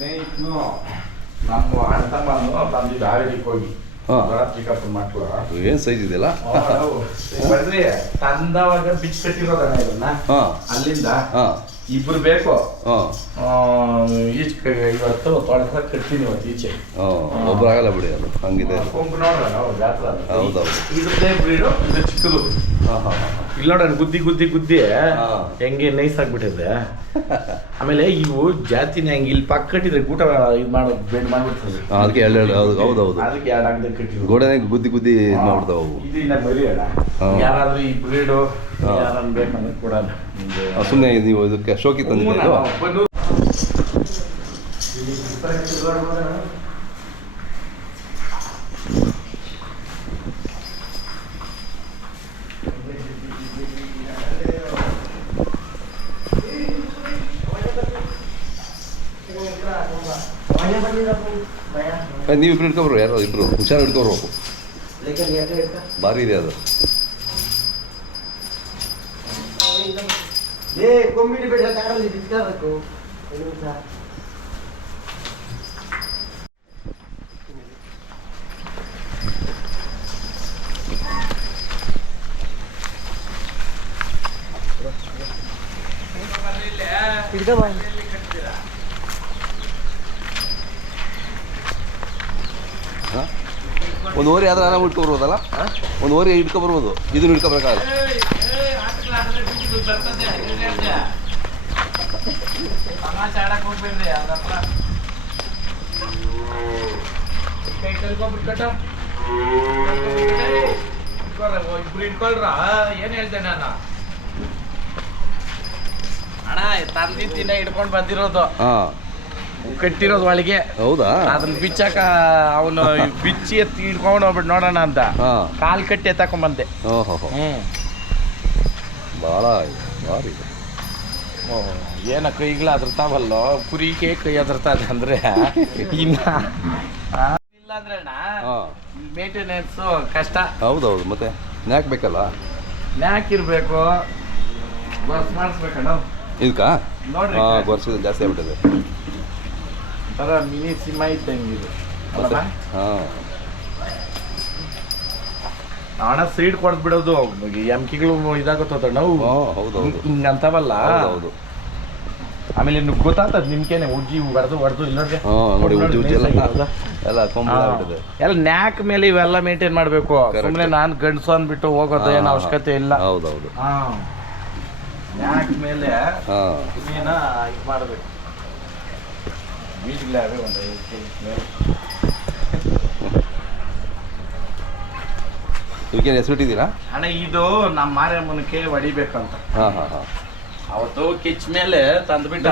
ಸ್ನೇಹಿತನು ನಮ್ಮ ಅಣ್ಣ ಬಂದಿದ್ದು ಹಾವೇರಿಗೆ ಹೋಗಿ ಚಿಕ್ಕಪ್ಪನ ಮಕ್ಕಳು ಏನು ಸೈಜ್ ಇದೆಯಲ್ಲ ಬರ್ರಿ ತಂದವಾಗ ಬಿಚ್ಚ ಕಟ್ಟಿರೋದಣ್ಣ ಇದನ್ನ ಅಲ್ಲಿಂದ ಇಬ್ರು ಬೇಕು ಈಚೆ ಇವತ್ತು ತೊಳೆದ ಕಟ್ತೀನಿ ಇವತ್ತು ಈಚೆ ಒಬ್ರು ಆಗಲ್ಲ ಬಿಡಿ ಅದು ಹಂಗಿದೆ ಕೊಂಬು ನೋಡ್ರಲ್ಲ ಅವ್ರು ಜಾತ್ರೆ ಹೌದೌದು ಇದ್ರದ್ದೇ ಬ್ರೀಡು ಇದು ಚಿಕ್ಕದು ಇಲ್ಲ ನೋಡ ಗುದ್ದಿ ಗುದ್ದಿ ಗುದ್ದಿ ಹೆಂಗೆ ನೈಸ್ ಆಗ್ಬಿಟ್ಟಿದೆ ಆಮೇಲೆ ಇವು ಜಾತಿನ ಹೆಂಗೆ ಇಲ್ಲಿ ಪಕ್ಕ ಕಟ್ಟಿದ್ರೆ ಗೂಟ ಇದು ಮಾಡೋದು ಬೇಡ ಮಾಡ್ಬಿಡ್ತದೆ ಅದಕ್ಕೆ ಎರಡು ಹೌದೌದು ಅದಕ್ಕೆ ಎರಡು ಆಗದೆ ಕಟ್ಟಿ ಗೋಡೆ ಗುದ್ದಿ ಗುದ್ದಿ ಮಾಡ್ತಾವ ಇದನ್ನ ಮರಿ ಅಲ್ಲ ಯಾರಾದ್ರೂ ಈ ಬ್ರೀಡು ಯಾರನ್ನ ಬೇಕಂದ್ರೆ ಕೊಡೋಣ ಸುಮ್ಮನೆ ನೀವು ಇದಕ್ಕೆ ಶೋಕಿ ತಂದಿದ್ದು ನೀವು ಇಬ್ರು ಹಿಡ್ಕೊಬ್ರು ಯಾರೋ ಇಬ್ರು ಹುಷಾರು ಹಿಡ್ಕೊಬ್ರು ಭಾರಿ ಇದೆ ಅದು ಕೊಂಬಿಡಿ ಬೇಡ ಕಾಡಲ್ಲಿ ಬಿಸ್ಕಬೇಕು ಒಂದು ಓರಿ ಆದ್ರೆ ಆರಾಮ ಇಟ್ಕೊಬರ್ಬೋದಲ್ಲ ಒಂದು ಓರಿ ಇಟ್ಕೊಬರ್ಬೋದು ಇದನ್ನು ಇಟ್ಕೊಬೇಕಾಗಲ್ಲ ಇಬ್ರು ಇಟ್ಕೊಳ್ರ ಏನ್ ಹೇಳ್ತೇನೆ ನಾನು ಅಣ್ಣ ತಂದಿದ್ದಿನ ಇಟ್ಕೊಂಡ್ ಬಂದಿರೋದು ಕಟ್ಟಿರೋದು ಒಳಗೆ ಹೌದಾ ಅದನ್ನ ಬಿಚ್ಚಾಕ ಅವನು ಬಿಚ್ಚಿ ಎತ್ತಿ ಇಟ್ಕೊಂಡು ಹೋಗ್ಬಿಟ್ಟು ನೋಡೋಣ ಅಂತ ಕಾಲ್ ಕಟ್ಟಿ ಎತ್ತಾಕೊಂಡ್ ಬಂದೆ ಭಾಳ ಭಾರಿ ಏನ ಕೈಗಳ ಅದರ್ತಾವಲ್ಲೋ ಕುರಿಕೆ ಕೈ ಅದರ್ತದೆ ಅಂದ್ರೆ ಇನ್ನ ಇಲ್ಲ ಅಂದ್ರೆ ಮೇಂಟೆನೆನ್ಸ್ ಕಷ್ಟ ಹೌದೌದು ಮತ್ತೆ ನ್ಯಾಕ್ ಬೇಕಲ್ಲ ನ್ಯಾಕ್ ಇರ್ಬೇಕು ಗೊರ್ಸ್ ಮಾಡಿಸ್ಬೇಕಣ್ಣ ಇದಕ್ಕ ನೋಡ್ರಿ ಗೊರ್ಸಿದ ಜಾಸ್ತಿ ಆಗ್ಬಿಟ್ಟಿದೆ ಒಂಥರ ಮಿನಿ ಸಿನಿಮಾ ಇದ್ದಂಗಿದೆ ಹಣ ಸೈಡ್ ಕೊಡ್ದು ಬಿಡೋದು ಎಮ್ಕಿಗಳು ಇದಾಗುತ್ತ ನಾವು ಹಿಂಗಂತವಲ್ಲ ಹೌದು ಆಮೇಲೆ ಗೊತ್ತಾಗ್ತದ ನಿಮ್ಗೇನೆ ಉಜ್ಜಿ ಹೊಡೆದು ಇಲ್ಲ ಎಲ್ಲ ನ್ಯಾಕ್ ಮೇಲೆ ಇವೆಲ್ಲ ಮೇಂಟೈನ್ ಮಾಡ್ಬೇಕು ಸುಮ್ಮನೆ ನಾನು ಗಂಡಸು ಅಂದ್ಬಿಟ್ಟು ಹೋಗೋದು ಏನು ಅವಶ್ಯಕತೆ ಇಲ್ಲ ಹೌದೌದು ನ್ಯಾಕ್ ಮೇಲೆ ಇದು ಮಾಡ್ಬೇಕು ಬೀಜಗಳೇ ಅವೇ ಒಂದು 5 kg ಮೇಲೆ ಇದಕ್ಕೇನು ಹೆಸರಿಟ್ಟಿದ್ದೀರಾ ಅಣ್ಣ ಇದು ನಮ್ಮ ಮಾರಿಯಮ್ಮನಕ್ಕೆ ಹೊಡಿಬೇಕಂತ ಅವತ್ತು ಕಿಚ್ ಮೇಲೆ ತಂದ್ಬಿಟ್ಟ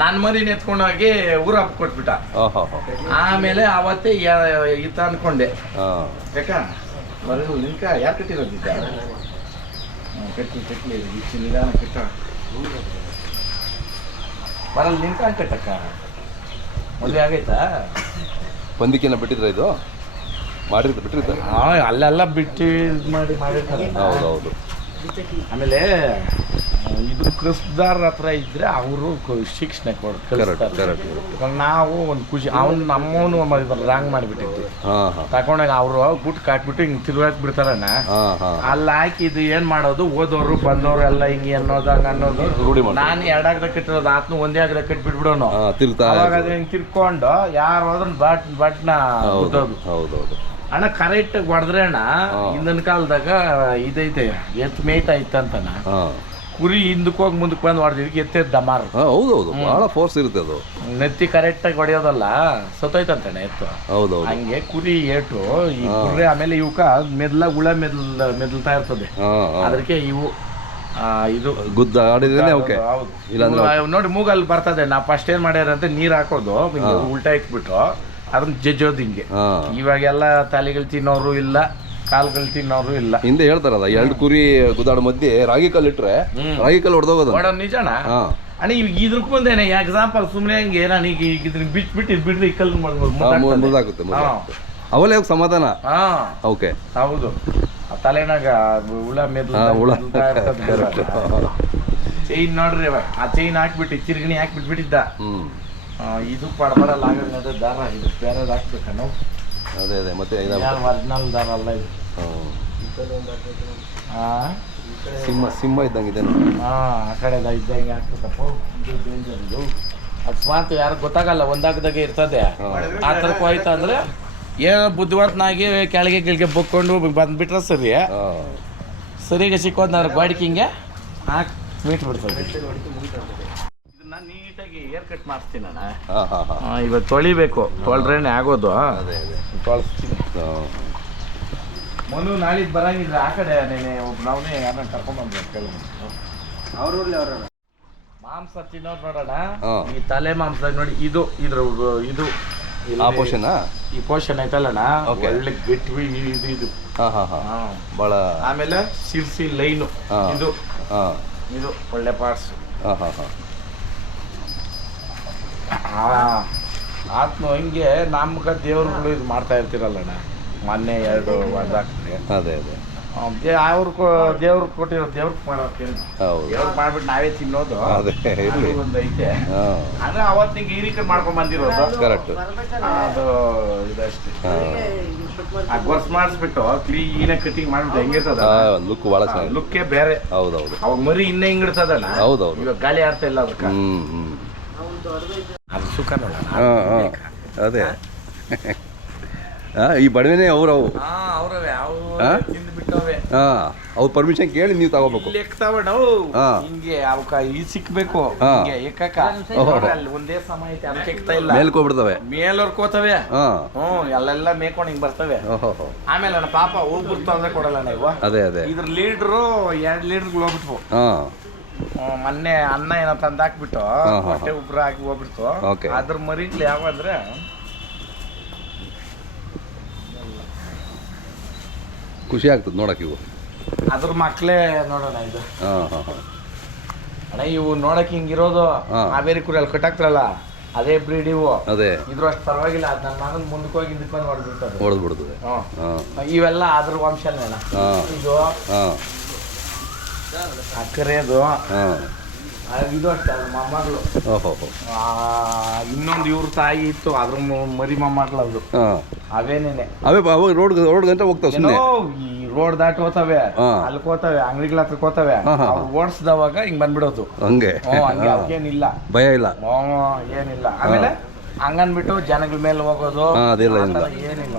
ನನ್ನ ಮರಿನ ಎತ್ಕೊಂಡೋಗಿ ಊರ ಹಬ್ಬ ಕೊಟ್ಬಿಟ್ಟ ಆಮೇಲೆ ಅವತ್ತೇ ಈತ ಅನ್ಕೊಂಡೆ ಯಾಕ ನಿನ್ಕ ಯಾರು ಕಟ್ಟಿರೋದಿದ್ದ ಕಟ್ಲಿ ನಿಧಾನ ಕಟ್ಟ ಬರಲ್ಲ ನಿನ್ಕ ಕಟ್ಟಕ್ಕ ಮದುವೆ ಆಗೈತಾ ಬಂದಿಕ್ಕೇನ ಬಿಟ್ಟಿದ್ರ ಇದು ಬಿಟ್ಟಿರ್ತ ಅಲ್ಲೆಲ್ಲ ಬಿಟ್ಟು ಇದು ಮಾಡಿರ್ತಾರೆ ಹೌದೌದು ಆಮೇಲೆ ಇದು ಕೃಷ್ಣದಾರ ಹತ್ರ ಇದ್ರೆ ಅವರು ಶಿಕ್ಷಣ ಕೊಡ್ತಾರೆ ನಾವು ಒಂದು ಖುಷಿ ಅವ್ನು ನಮ್ಮವನು ರಾಂಗ್ ಮಾಡಿಬಿಟ್ಟಿದ್ವಿ ತಕೊಂಡಾಗ ಅವರು ಗುಟ್ಟು ಕಾಟ್ಬಿಟ್ಟು ಹಿಂಗೆ ತಿರುಗಾಕ್ ಬಿಡ್ತಾರಣ್ಣ ಅಲ್ಲಿ ಹಾಕಿ ಇದು ಏನ್ ಮಾಡೋದು ಓದೋರು ಬಂದವರು ಎಲ್ಲ ಹಿಂಗೆ ಅನ್ನೋದು ಹಂಗ ಅನ್ನೋದು ನಾನು 2 ಆಗದ ಕಟ್ಟಿರೋದು ಆತ್ನು ಒಂದೇ ಆಗದ ಕಟ್ಬಿಟ್ಬಿಡೋನು ಅವಾಗ ಅದು ಹಿಂಗೆ ತಿರ್ಕೊಂಡು ಯಾರು ಹೋದ್ರ ಬಟ್ನ ಹೌದೌದು ಅಣ್ಣ ಕರೆಕ್ಟ್ ಹೊಡೆದ್ರೆ ಅಣ್ಣ ಹಿಂದಿನ ಕಾಲದಾಗ ಇದೈತೆ ಎತ್ತು ಮೇಯ್ತಾ ಇತ್ತಂತನ ಕುರಿ ಹಿಂದಕ್ಕೆ ಹೋಗಿ ಮುಂದಕ್ಕೆ ಬಂದು ಹೊಡೆದಿದ್ದಕ್ಕೆ ಎತ್ತೆದ್ ದಮಾರ್ ಹೌದೌದು ಬಹಳ ಫೋರ್ಸ್ ಇರುತ್ತೆ ಅದು ನೆತ್ತಿ ಕರೆಕ್ಟಾಗಿ ಹೊಡೆಯೋದಲ್ಲ ಸತ್ತೋಯ್ತಂತಣ್ಣ ಎತ್ತು ಹೌದೌದು ಹಂಗೆ ಕುರಿ ಏಟು ಈ ಕುರಿ ಆಮೇಲೆ ಇವಕ್ಕ ಮೆದ್ಲಾಗ ಹುಳ ಮೆದ್ಲ್ತಾ ಇರ್ತದೆ ಅದಕ್ಕೆ ಇವು ಇದು ಗುದ್ದ ಆಡಿದ್ರೆ ನೋಡಿ ಮೂಗಲ್ಲಿ ಬರ್ತದೆ ನಾ ಫಸ್ಟ್ ಏನ್ ಮಾಡ್ಯಾರಂತೆ ನೀರ್ ಹಾಕೋದು ಉಲ್ಟಾ ಇಟ್ಬಿಟ್ಟು ಅದನ್ನ ಜಜ್ಜೋದು ಹಿಂಗೆ ಇವಾಗೆಲ್ಲ ತಲೆಗಳು ತಿನ್ನೋರು ಇಲ್ಲ ಕಾಲ್ಗಳು ತಿನ್ನೋರು ಇಲ್ಲ ಹಿಂದೆ ಹೇಳ್ತಾರಲ್ಲ 2 ಕುರಿ ಗುದ್ದಾಡ ಮಧ್ಯೆ ರಾಗಿ ಕಲ್ಲು ಇಟ್ರೆ ರಾಗಿ ಕಲ್ಲು ಹೊಡೆದೋಗೋದು ನಿಜಾನ ಅಣ್ಣ ಇದ್ರಕ್ ಮುಂದೇನೆ ಎಕ್ಸಾಂಪಲ್ ಸುಮ್ಮನೆ ಹಂಗೆ ನನಗೆ ಇದ್ರ ಬಿಟ್ಬಿಟ್ಟು ಬಿಡ್ರಿ ಈ ಕಲ್ಲು ಮುರಿದಾಗುತ್ತೆ ಅವಲೇ ಸಮಾಧಾನ ಓಕೆ ಹೌದು ತಲೆನಾಗ ಹುಳ ಚೈನ್ ನೋಡ್ರಿ ಆ ಚೈನ್ ಹಾಕ್ಬಿಟ್ಟು ಚಿರ್ಗಣಿ ಹಾಕ್ಬಿಟ್ಬಿಟ್ಟಿದ್ದ ಇದು ಪಡಬರಲ್ಲ ಆಗಲ್ಲ ದಾರ ಇದು ಬೇರೆದು ಹಾಕ್ಬೇಕ ನಾವು ಅದೇ ಮತ್ತೆ ಒರಿಜಿನಲ್ ದಾರ ಅಲ್ಲ ಇದು ಸಿಂಹ ಇದ್ದಂಗಿದೆ ಆ ಕಡೆ ಇದ್ದಂಗೆ ಹಾಕ್ಬೇಕಪ್ಪ ಇದು ಡೇಂಜರ್ ಇದು ಅಕಸ್ಮಾತ್ ಯಾರು ಗೊತ್ತಾಗಲ್ಲ ಒಂದಾಗದಾಗೆ ಇರ್ತದೆ ಆ ಥರಕ್ಕೂ ಆಯ್ತು ಅಂದರೆ ಏನೋ ಬುದ್ಧಿವಂತನಾಗಿ ಕೆಳಗೆ ಬೊಕ್ಕೊಂಡು ಬಂದ್ಬಿಟ್ರೆ ಸರಿಗೆ ಸಿಕ್ಕೋದು ನಾನು ಗಾಡಿಗೆ ಹಿಂಗೆ ಹಾಕಿ ಮೀಟ್ ಬಿಡ್ತದೆ ಇದನ್ನ ನೀಟಾಗಿ ಏರ್ ಕಟ್ ಮಾಡಿಸ್ತೀನಿ ನಾನು ಇವತ್ತು ತೊಳಿಬೇಕು ತೊಳ್ದ್ರೇನೆ ಆಗೋದು ತೊಳಿಸ್ತೀನಿ ಮನು ನಾಳಿದ್ದು ಬರಂಗಿದ್ರೆ ಆ ಕಡೆ ನಾವೇ ಯಾರನ್ನ ಕರ್ಕೊಂಡ್ಬಂದ್ಬೇಕು ಕೆಲವು ಮಾಂಸ ತಿನ್ನೋರು ನೋಡೋಣ ಈ ತಲೆ ಮಾಂಸದಾಗ ನೋಡಿ ಇದು ಇದು ಈ ಪೋರ್ಷನ್ ಐತಲ್ಲಣ್ಣ ಒಳ್ಳೆ ಗಟ್ಟಿ ಇದು ಭಾಳ ಆಮೇಲೆ ಶಿರ್ಸಿ ಲೈನು ಇದು ಇದು ಒಳ್ಳೆ ಪಾರ್ಟ್ಸ್ ಆತ್ಮ ಹಿಂಗೆ ನಮ್ಗೆ ದೇವ್ರುಗಳು ಇದು ಮಾಡ್ತಾ ಇರ್ತೀರಲ್ಲಣ್ಣ ಮೊನ್ನೆ 2 ವಾರದಾಗ್ತದೆ ಅದೇ ಅವ್ರು ದೇವ್ರು ಕೊಟ್ಟಿರೋ ದೇವ್ರಿಗೆ ಮಾಡೋಕೆ ದೇವ್ರಿಗೆ ಮಾಡ್ಬಿಟ್ಟು ನಾವೇ ತಿನ್ನೋದು ಒಂದು ಐತೆ ಅಂದ್ರೆ ಅವತ್ತಿಗೆ ಹಿರಿಕರ್ ಮಾಡ್ಕೊಂಡ್ ಬಂದಿರೋದು ಕರೆಕ್ಟ್ ಅದು ಇದಷ್ಟೇ ಗೊರ್ಸ್ ಮಾಡಿಸ್ಬಿಟ್ಟು ಕ್ಲೀನಾಗಿ ಕಟಿಂಗ್ ಮಾಡ್ಬಿಟ್ಟು ಹೆಂಗಿರ್ತದ ಲುಕ್ ಭಾಳ ಚೆನ್ನಾಗಿ ಲುಕ್ಕೇ ಬೇರೆ ಹೌದೌದು ಅವಾಗ ಮರಿ ಇನ್ನೇ ಹಿಂಗಿರ್ತದಣ್ಣ ಹೌದೌದು ಇವಾಗ ಗಾಳಿ ಆಡ್ತಾ ಇಲ್ಲ ಅದಕ್ಕೆ ಅದು ಸುಖ ನೋಡೋಣ ಅದೇ ಈ ಬಡವೆನೇ ಅವ್ರು ಅವ್ರವೇ ತಿಂದ್ಬಿಟ್ಟವೆ ಅವ್ರ ಪರ್ಮಿಷನ್ ಕೇಳಿ ನೀವು ತಗೋಬೇಕು ಹಿಂಗೆ ಅವಕ್ಕ ಈ ಸಿಕ್ಬೇಕು ಹಿಂಗೆ ಏಕಕ್ಕ ಅಲ್ಲಿ ಒಂದೇ ಸಮಯ ಐತೆ ಅದಕ್ಕೆ ಎಕ್ತಾ ಇಲ್ಲ ಮೇಲ್ಕೋಗ್ಬಿಡ್ತವೆ ಮೇಲೋರ್ಕೋತವೆ ಅಲ್ಲೆಲ್ಲ ಮೇಯ್ಕೊಂಡು ಹಿಂಗ್ ಬರ್ತವೆ ಆಮೇಲೆ ನನ್ನ ಪಾಪ ಹೋಗ್ಬಿಡ್ತು ಅಂದ್ರೆ ಕೊಡಲ್ಲ ನೀವು ಅದೇ ಇದ್ರ ಲೀಡ್ರು 2 ಲೀಟರ್ಗಳು ಹೋಗ್ಬಿಟ್ವು ಮೊನ್ನೆ ಅನ್ನ ಏನೋ ತಂದಾಕ್ಬಿಟ್ಟು ಹೊಟ್ಟೆ ಉಬ್ರ ಹಾಕಿ ಹೋಗ್ಬಿಡ್ತು ಅದ್ರ ಮರಿಗ್ಲು ಯಾವಂದ್ರೆ ಖುಷಿ ಆಗ್ತದೆ ನೋಡಕ್ ಇವು ಅದ್ರ ಮಕ್ಳೇ ನೋಡೋಣ ಇದು ಅಣ್ಣ ಇವು ನೋಡಕ್ ಹಿಂಗಿರೋದು ಹಾವೇರಿ ಕುರಿ ಅಲ್ಲಿ ಕಟ್ಟಾಕ್ತಾರಲ್ಲ ಅದೇ ಬ್ರೀಡ್ ಇವು ಅದೇ ಇದ್ರು ಅಷ್ಟು ಪರವಾಗಿಲ್ಲ ಅದು ನನ್ನ ಮಗನ್ ಮುಂದಕ್ಕೆ ಹೋಗಿ ನಿಂತ್ಕೊಂಡು ಹೊಡೆದ್ಬಿಡ್ತದೆ ಇವೆಲ್ಲ ಅದ್ರ ವಂಶನೇ ಅಣ್ಣ ಇದು ಅಕ್ಕರೇದು ಇದು ಅಷ್ಟೇ ಅದ್ರ ಮೊಮ್ಮಗಳು ಇನ್ನೊಂದು ಇವ್ರ ತಾಯಿ ಇತ್ತು ಅದ್ರ ಮರಿ ಮೊಮ್ಮಗಳು ಅದು ಅವೇನೇನೆ ಅವೇ ರೋಡ್ ಗಂಟೆ ಹೋಗ್ತಾವೆ ಸುಮ್ಮನೆ ಈ ರೋಡ್ ದಾಟಿ ಹೋತವೆ ಅಲ್ಲಿ ಹೋತವೆ ಅಂಗಡಿಗಳ ಹತ್ರ ಹೋತವೆ ಅವ್ರು ಓಡಿಸ್ದವಾಗ ಹಿಂಗ್ ಬಂದ್ಬಿಡೋದು ಹಂಗೆ ಹಂಗೆ ಅವ್ಕೇನಿಲ್ಲ ಭಯ ಇಲ್ಲ ಏನಿಲ್ಲ ಆಮೇಲೆ ಹಂಗನ್ಬಿಟ್ಟು ಜನಗಳ ಮೇಲೆ ಹೋಗೋದು ಅದೆಲ್ಲ ಏನಿಲ್ಲ